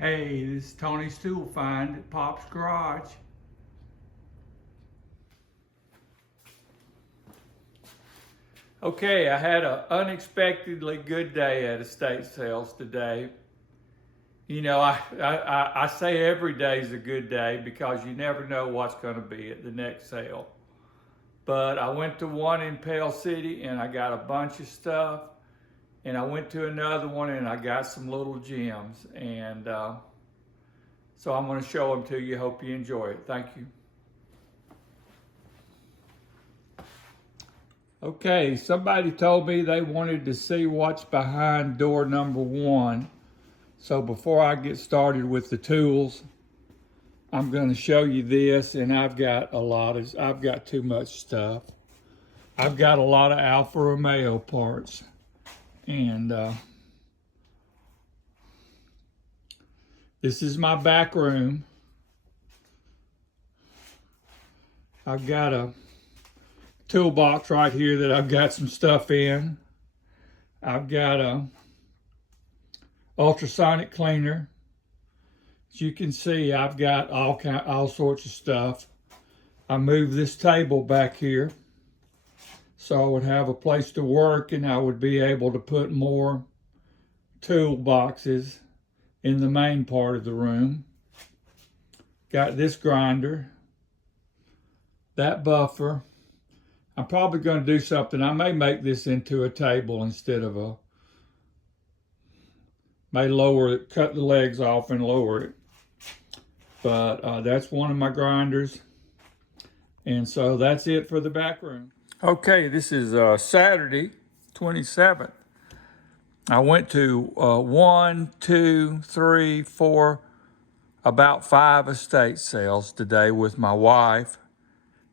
Hey, this is Tony's Tool Find at Pop's Garage. Okay, I had an unexpectedly good day at estate sales today. You know, I say every day is a good day because you never know what's going to be at the next sale. But I went to one in Pale City and I got a bunch of stuff. And I went to another one and I got some little gems. And so I'm going to show them to you. Hope you enjoy it. Thank you. Okay, somebody told me they wanted to see what's behind door number 1. So before I get started with the tools, I'm going to show you this, and I've got too much stuff. I've got a lot of Alfa Romeo parts, and this is my back room. I've got a toolbox right here that I've got some stuff in. I've got a ultrasonic cleaner. As you can see, I've got all sorts of stuff. I moved this table back here so I would have a place to work and I would be able to put more toolboxes in the main part of the room. Got this grinder, that buffer. I'm probably going to do something. I may make this into a table instead of may lower it, cut the legs off and lower it. But that's one of my grinders. And so that's it for the back room. Okay, this is Saturday, 27th. I went to 1, 2, 3, 4, about 5 estate sales today with my wife.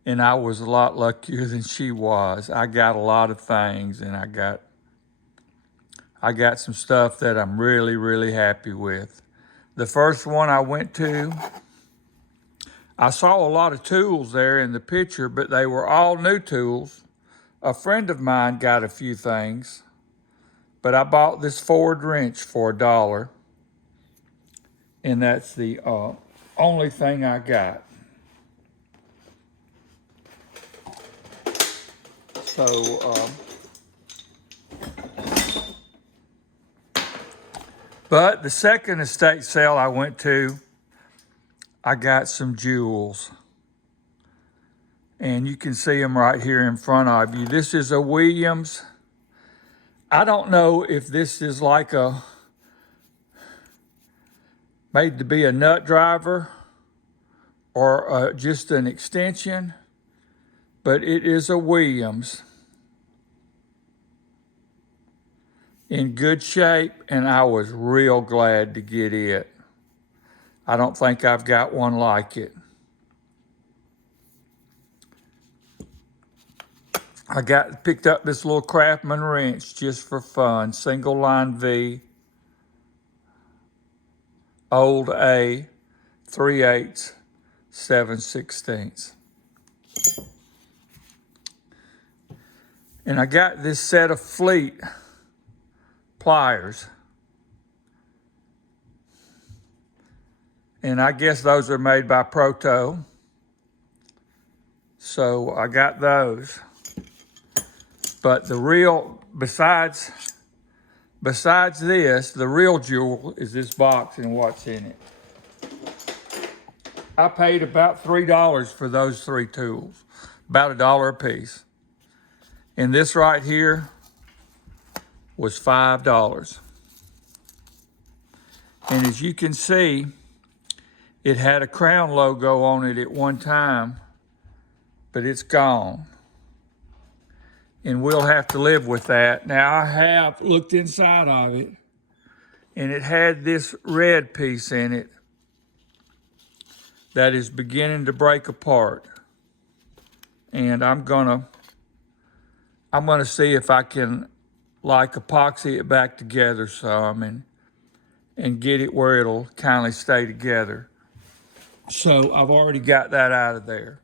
And I was a lot luckier than she was. I got a lot of things, and I got some stuff that I'm really, really happy with. The first one I went to, I saw a lot of tools there in the picture, but they were all new tools. A friend of mine got a few things, but I bought this Ford wrench for $1, and that's the only thing I got. So, but the second estate sale I went to, I got some jewels. And you can see them right here in front of you. This is a Williams. I don't know if this is like made to be a nut driver or just an extension, but it is a Williams. In good shape, and I was real glad to get it. I don't think I've got one like it. I picked up this little Craftsman wrench just for fun, single line V, old A, 3/8, 7/16. And I got this set of Fleet pliers. And I guess those are made by Proto. So I got those. But the real, besides this, the real jewel is this box and what's in it. I paid about $3 for those 3 tools, about $1 a piece. And this right here was $5. And as you can see, it had a Crown logo on it at one time, but it's gone. And we'll have to live with that. Now, I have looked inside of it, and it had this red piece in it that is beginning to break apart. And I'm gonna see if I can like epoxy it back together some and get it where it'll kindly stay together. So I've already got that out of there.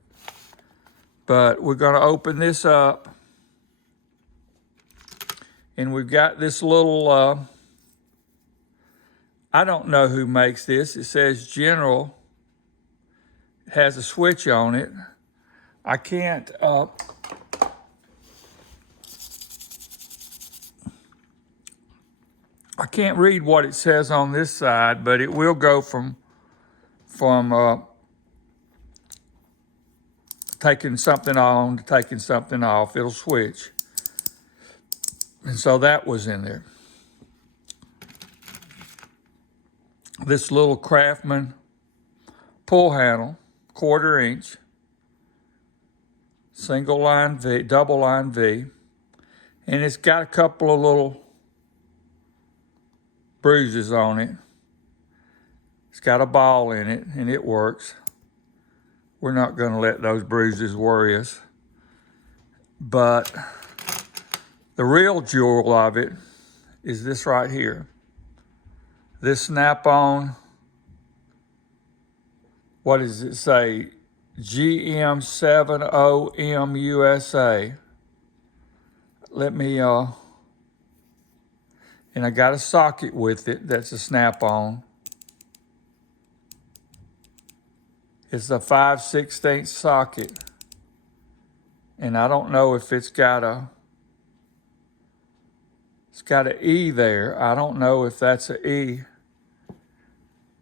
But we're gonna open this up. And we've got this little I don't know who makes this. It says General. It has a switch on it. I can't read what it says on this side, but it will go from taking something on to taking something off. It'll switch. And so that was in there. This little Craftsman pull handle, 1/4 inch, single line V, double line V, and it's got a couple of little bruises on it. It's got a ball in it, and it works. We're not going to let those bruises worry us. But the real jewel of it is this right here. This snap-on, what does it say? GM70M USA. Let me, and I got a socket with it that's a snap-on. It's a 5/16 socket. And I don't know if it's got an E there. I don't know if that's an E.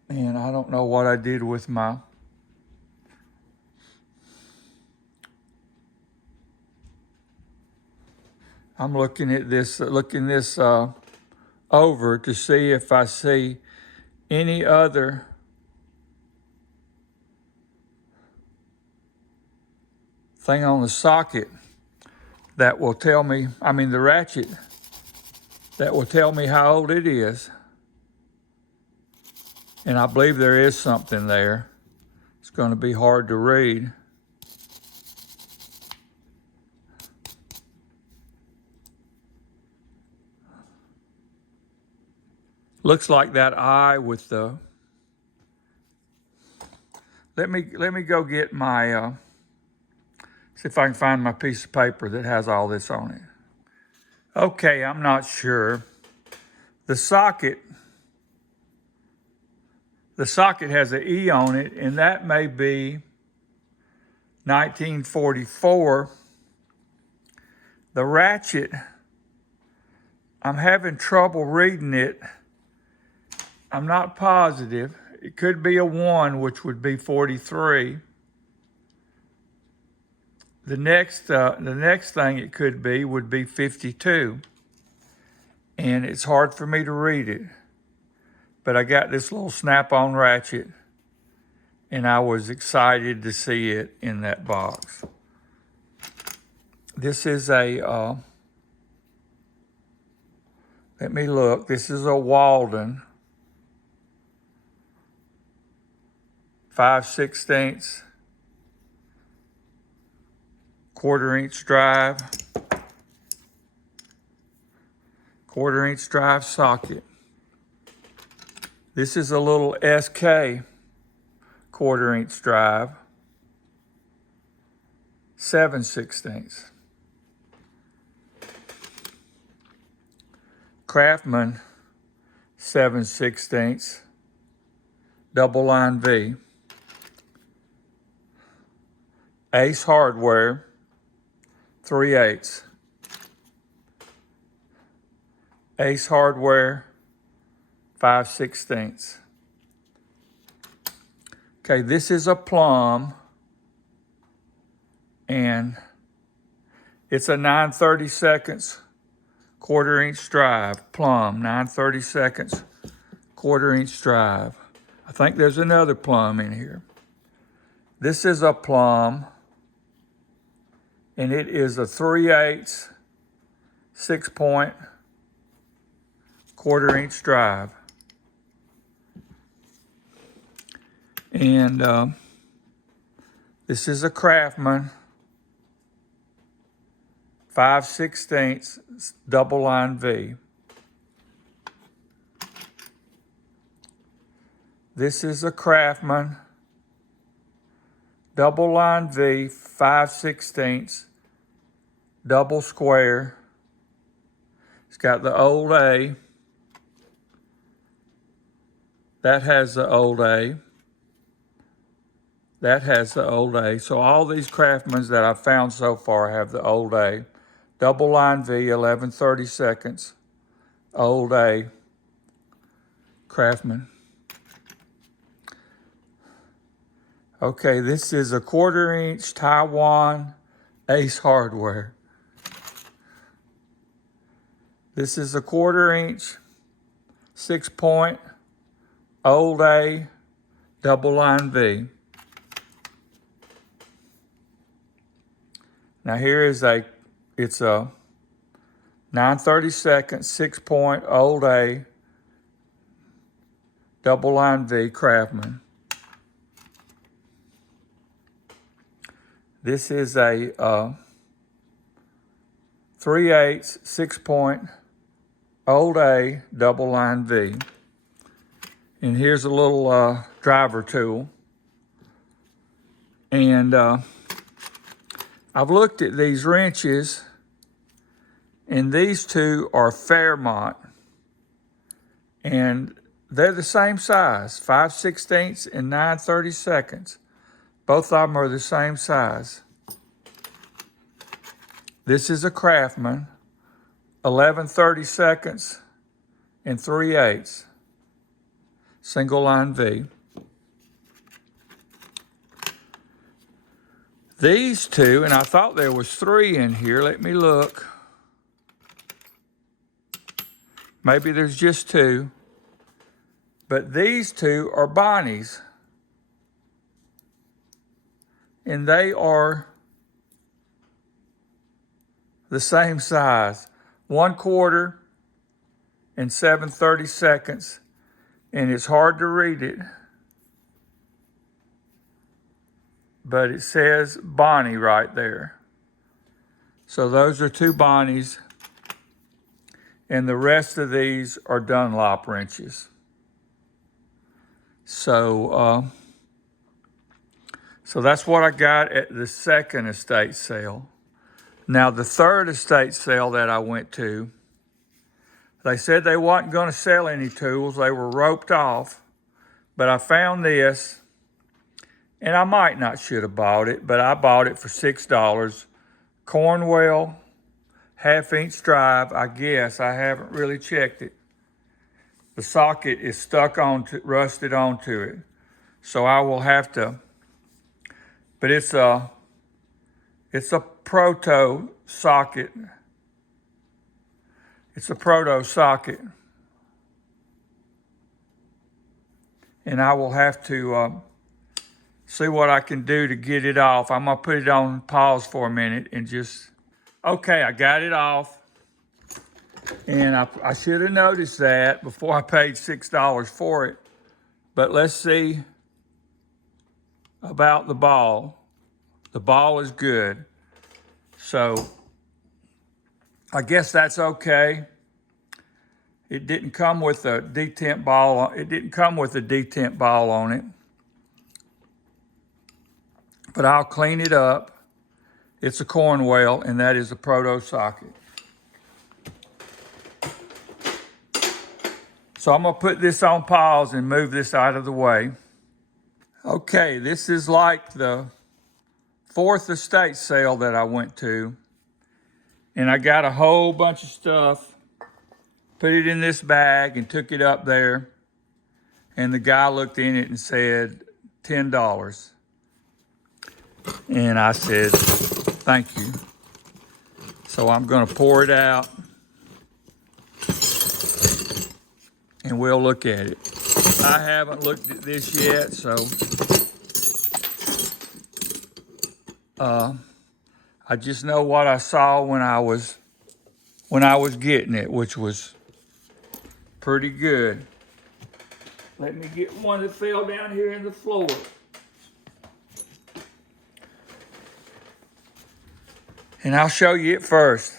And I don't know what I did with my I'm looking this over to see if I see any other thing on the socket that will tell me, the ratchet, that will tell me how old it is. And I believe there is something there. It's going to be hard to read. Looks like that eye with the. Let me go get my. See if I can find my piece of paper that has all this on it. Okay, I'm not sure. The socket has an E on it, and that may be 1944. The ratchet, I'm having trouble reading it. I'm not positive. It could be a 1, which would be 43. The next thing it could be would be 52. And it's hard for me to read it. But I got this little snap-on ratchet, and I was excited to see it in that box. This is a, let me look. This is a Walden 5/16 1/4 inch drive, 1/4 inch drive socket. This is a little SK 1/4 inch drive, 7/16. Craftsman 7/16 double line V. Ace Hardware 3/8. Ace Hardware 5/16. Okay, this is a plum, and it's a 9/32 1/4 inch drive, plum, 9/32 1/4 inch drive. I think there's another plum in here. This is a plum, and it is a 3/8 6-point 1/4 inch drive. And this is a Craftsman 5/16 double line V. This is a Craftsman double line V 5/16 double square. It's got the old A. That has the old A. That has the old A. So all these Craftsmans that I've found so far have the old A. Double line V, 11/32, old A, Craftsman. Okay, this is a 1/4" Taiwan Ace Hardware. This is a 1/4" 6-point, old A, double line V. Now here is it's a 9/32, 6-point, old A, double line V, Craftsman. This is a 3/8, 6-point, old A, double line V. And here's a little driver tool. And I've looked at these wrenches, and these two are Fairmont. And they're the same size, 5/16 and 9/32. Both of them are the same size. This is a Craftsman, 11/32 and 3/8, single line V. These two, and I thought there was 3 in here. Let me look. Maybe there's just 2. But these two are Bonnie's. And they are the same size, 1/4 and 7/32. And it's hard to read it, but it says Bonnie right there. So those are 2 Bonnies, and the rest of these are Dunlop wrenches. So that's what I got at the second estate sale. Now the third estate sale that I went to, they said they wasn't going to sell any tools. They were roped off, but I found this, and I might not should have bought it, but I bought it for $6. Cornwell, 1/2" drive, I guess. I haven't really checked it. The socket is stuck onto, rusted onto it. So I will have to, but it's a proto socket. It's a proto socket. And I will have to see what I can do to get it off. I'm gonna put it on pause for a minute and just, okay, I got it off. And I should have noticed that before I paid $6 for it. But let's see about the ball. The ball is good. So I guess that's okay. It didn't come with a detent ball. It didn't come with a detent ball on it. But I'll clean it up. It's a Cornwell, and that is a proto socket. So I'm gonna put this on pause and move this out of the way. Okay, this is like the 4th estate sale that I went to. And I got a whole bunch of stuff, put it in this bag and took it up there. And the guy looked in it and said, $10. And I said, thank you. So I'm gonna pour it out and we'll look at it. I haven't looked at this yet, so I just know what I saw when I was getting it, which was pretty good. Let me get one that fell down here in the floor. And I'll show you it first.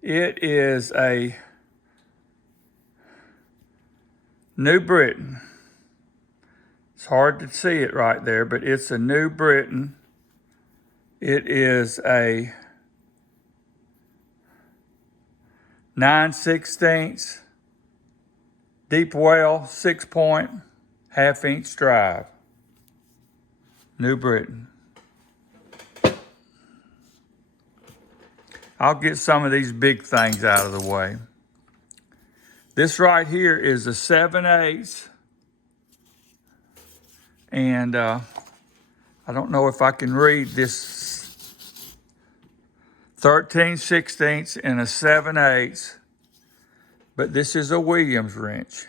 It is a New Britain. It's hard to see it right there, but it's a New Britain. It is a 9/16 Deep well, 6-point, 1/2-inch drive. New Britain. I'll get some of these big things out of the way. This right here is a 7/8, and I don't know if I can read this. 13/16 and a 7/8, but this is a Williams wrench.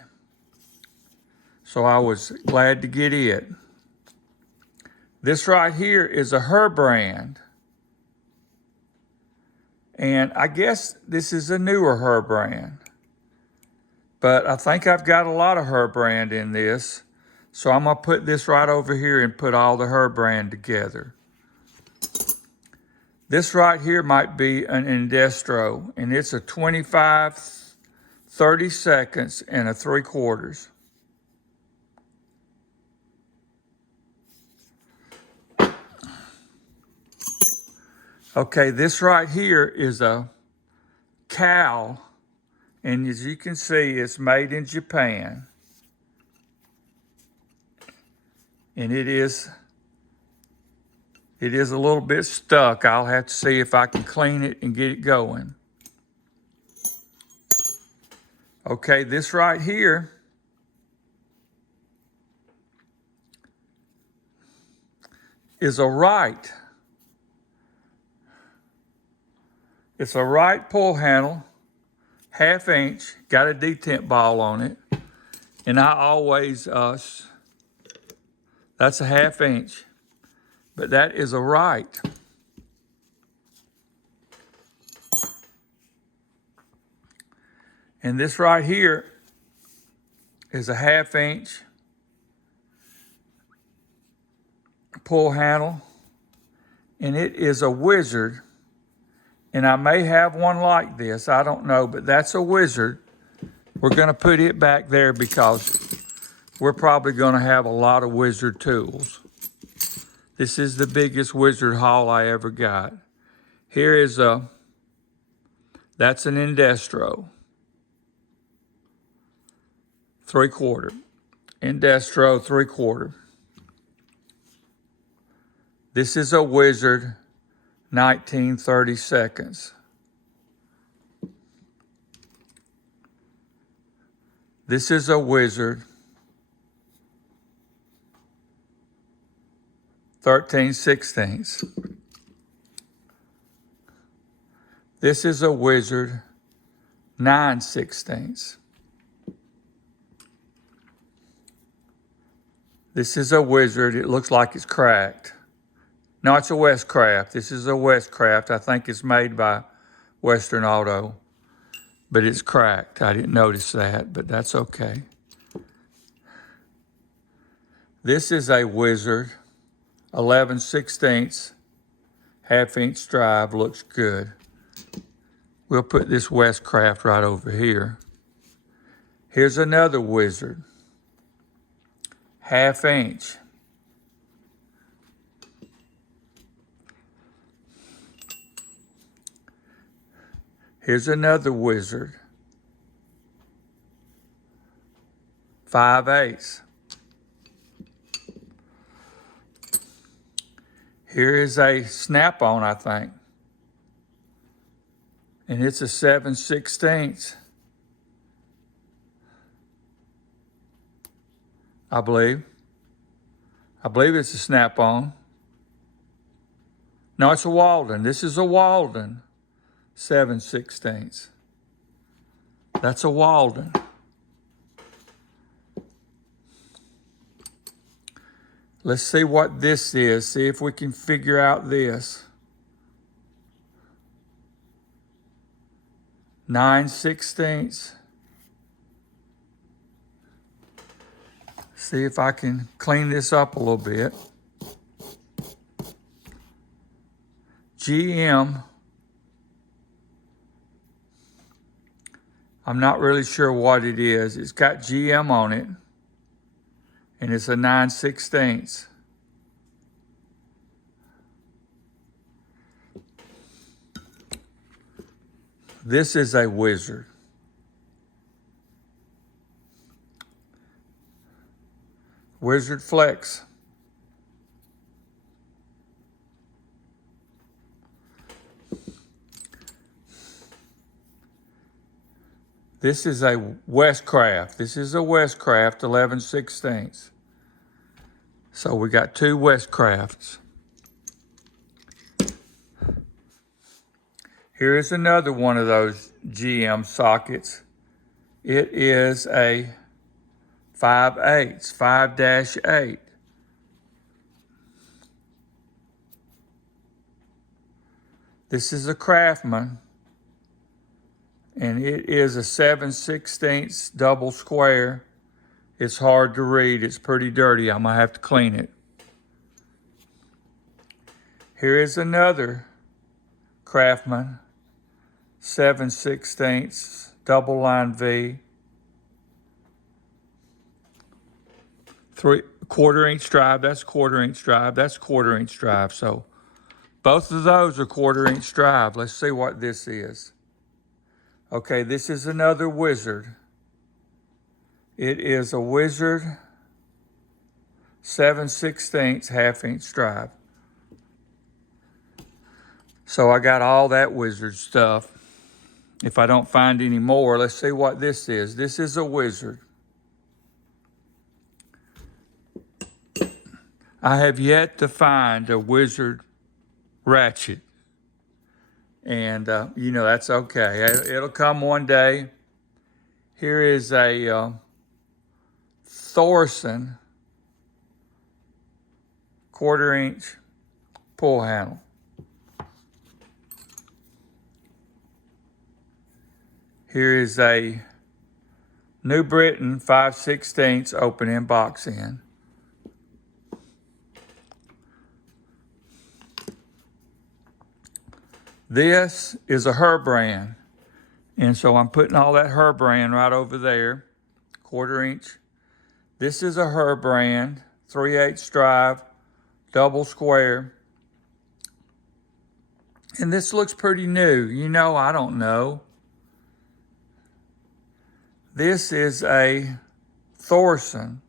So I was glad to get it. This right here is a Herbrand. And I guess this is a newer Herbrand. But I think I've got a lot of Herbrand in this. So I'm going to put this right over here and put all the Herbrand together. This right here might be an Indestro, and it's a 25, 30 seconds, and a 3/4. Okay, this right here is a cowl, and as you can see, it's made in Japan. And it is a little bit stuck. I'll have to see if I can clean it and get it going. Okay, this right here is a right. It's a right pull handle, 1/2-inch, got a detent ball on it. And I always, that's a 1/2-inch, but that is a right. And this right here is a 1/2-inch pull handle, and it is a Wizard. And I may have one like this, I don't know, but that's a Wizard. We're gonna put it back there because we're probably gonna have a lot of Wizard tools. This is the biggest Wizard haul I ever got. Here is that's an Indestro. 3/4. Indestro 3/4. This is a Wizard, 19-30 seconds. This is a Wizard, 13/16. This is a Wizard, 9/16. This is a Wizard, it looks like it's cracked. No, it's a Westcraft. This is a Westcraft. I think it's made by Western Auto, but it's cracked. I didn't notice that, but that's okay. This is a Wizard, 11/16, 1/2-inch drive, looks good. We'll put this Westcraft right over here. Here's another Wizard, 1/2-inch. Here's another Wizard, 5/8. Here is a snap-on, I think. And it's a 7/16, I believe. I believe it's a snap-on. No, it's a Walden. This is a Walden, 7/16. That's a Walden. Let's see what this is. See if we can figure out this. 9/16. See if I can clean this up a little bit. GM. I'm not really sure what it is. It's got GM on it, and it's a 9/16. This is a Wizard. Wizard Flex. This is a Westcraft. This is a Westcraft 11/16. So we got two Westcrafts. Here is another one of those GM sockets. It is a 5/8, 5-8. This is a Craftsman, and it is a 7/16 double square. It's hard to read. It's pretty dirty. I'm gonna have to clean it. Here is another Craftsman, 7/16 double line V. 1/4 drive. That's 1/4 drive. That's 1/4 drive. So both of those are 1/4 drive. Let's see what this is. Okay, this is another Wizard. It is a Wizard 7/16 1/2" drive. So I got all that Wizard stuff. If I don't find any more, let's see what this is. This is a Wizard. I have yet to find a Wizard ratchet. And, you know, that's okay. It'll come one day. Here is a Thorson 1/4" pull handle. Here is a New Britain 5/16 open end box end. This is a Her brand. And so I'm putting all that Her brand right over there, 1/4". This is a Her brand, 3/8 drive, double square. And this looks pretty new. You know, I don't know. This is a Thorson.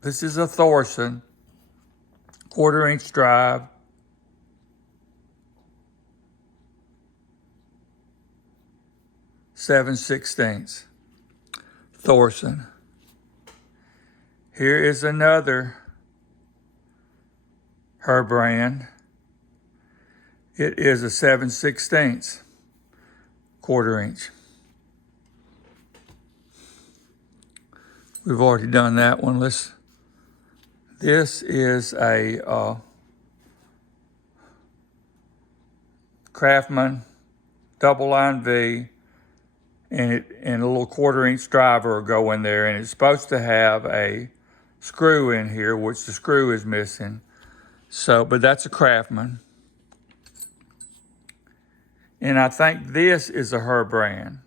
This is a Thorson, 1/4 drive. (7/16) Thorson. Here is another Her brand. It is a 7/16 1/4". We've already done that one. This is a Craftsman double line V. And a little 1/4" driver will go in there, and it's supposed to have a screw in here, which the screw is missing. So, but that's a Craftsman. And I think this is a Her brand.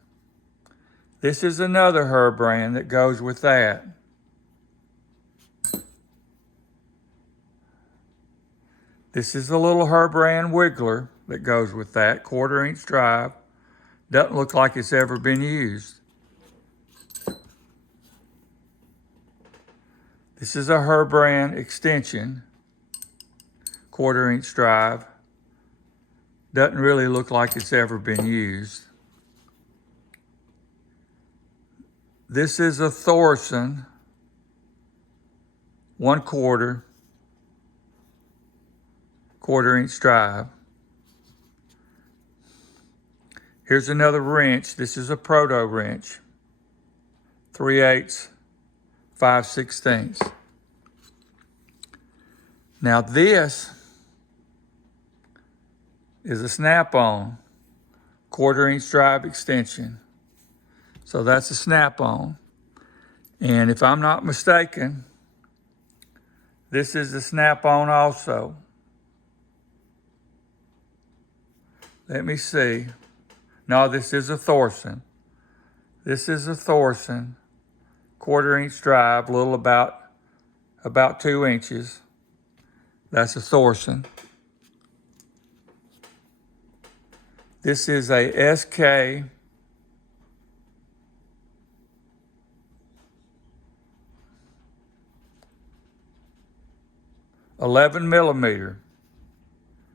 This is another Her brand that goes with that. This is a little Her brand wiggler that goes with that, 1/4" drive. Doesn't look like it's ever been used. This is a Her brand extension, 1/4" drive. Doesn't really look like it's ever been used. This is a Thorson, 1/4", 1/4" drive. Here's another wrench. This is a proto wrench, 3/8, 5/16. Now this is a snap-on 1/4" drive extension. So that's a snap-on. And if I'm not mistaken, this is a snap-on also. Let me see. No, this is a Thorson. This is a Thorson, 1/4" drive, little about 2 inches. That's a Thorson. This is a SK 11 millimeter,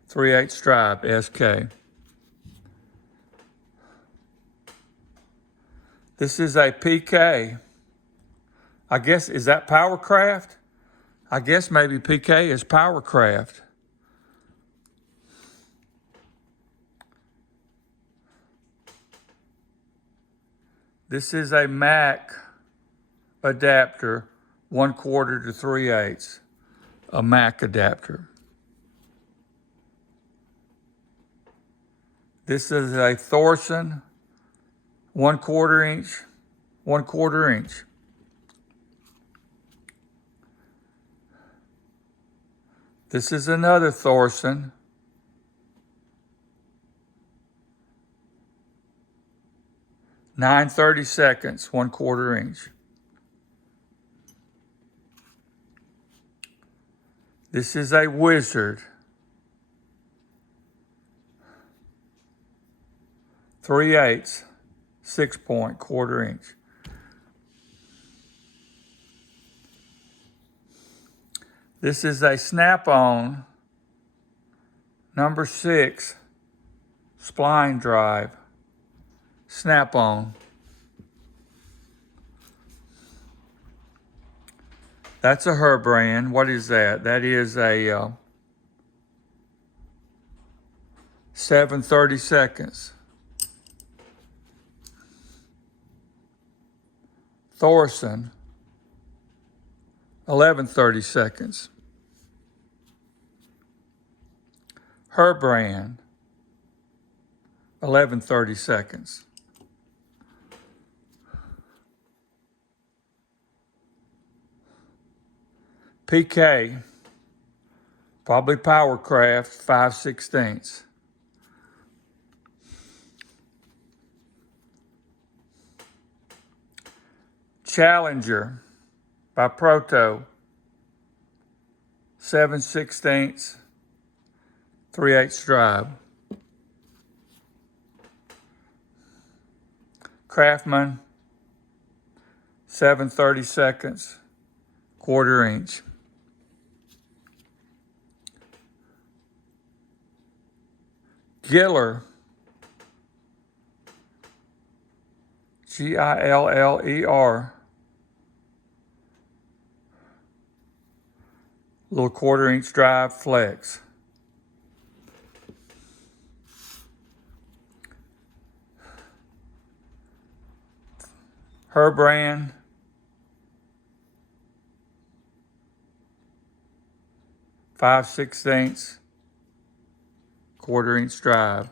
3/8 drive, SK. This is a PK. I guess, is that Powercraft? I guess maybe PK is Powercraft. This is a Mac adapter, 1/4 to 3/8, a Mac adapter. This is a Thorson, 1/4 inch, 1/4 inch. This is another Thorson, 9/32, 1/4 inch. This is a Wizard, 3/8, 6-point, 1/4 inch. This is a Snap-on, number 6, spline drive, Snap-on. That's a Her brand. What is that? That is a 7/32. Thorson, 11/32. Her brand, 11/32. PK, probably Powercraft, 5/16. Challenger by Proto, 7/16, 3/8 drive. Craftsman, 7/32, 1/4 inch. Giller, Giller, little 1/4 inch drive flex. Her brand, 5/16, 1/4 inch drive.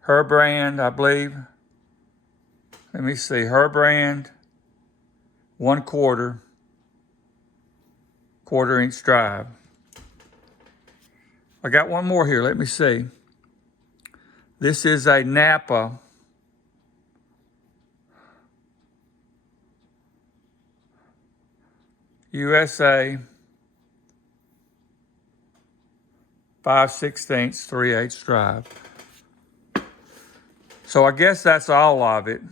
Her brand, I believe. Let me see. Her brand, 1/4, 1/4 inch drive. I got one more here. Let me see. This is a Napa USA, 5/16, 3/8 drive. So I guess that's all of it.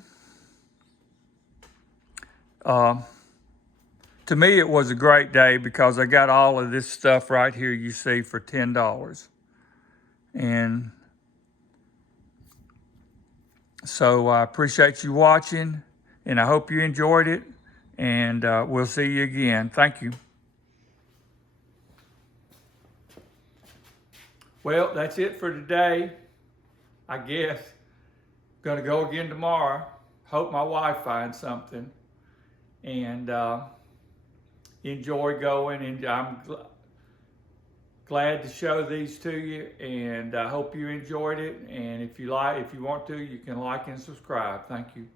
To me, it was a great day because I got all of this stuff right here you see for $10. And so I appreciate you watching, and I hope you enjoyed it, and we'll see you again. Thank you. Well, that's it for today, I guess. Gonna go again tomorrow. Hope my wife finds something. And enjoy going, and I'm glad to show these to you, and I hope you enjoyed it. And if you want to, you can like and subscribe. Thank you.